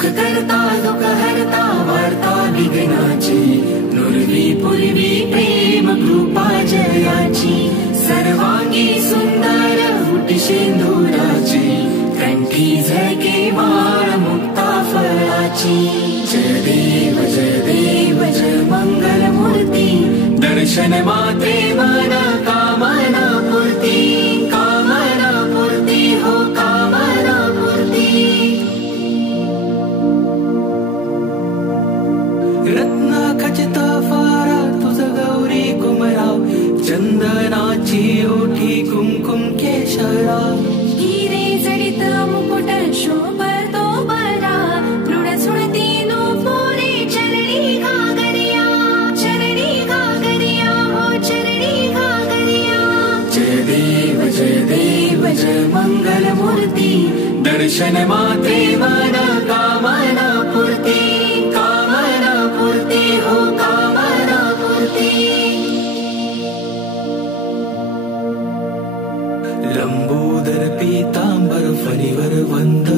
सुख करता दुःख हरता वार्ता विघ्नाची नुरवी पूर्वी प्रेम कृपा जयाची सर्वांगी सुंदर हुटी सिंदुराची कंठी झळके माळ मुक्ता फळाची जय देव जय मंगल मूर्ती दर्शन मात्रे मन कामना पूर्ती हो कामना पूर्ती रत्ना खचित फारा तुझ गौरी कुमराव चंदनाची ओठी कुंकुम केशराव हिरे जडित मुकुट शोभतो बरा मृड सुणती नूपुरे चरणी घागरिया हो चरणी घागरिया जय देव जय मंगल मूर्ती दर्शन मात्रे मन कामना पूर्ती हो कामना पूर्ती लंबोदर पीतांबर फणीवर वंद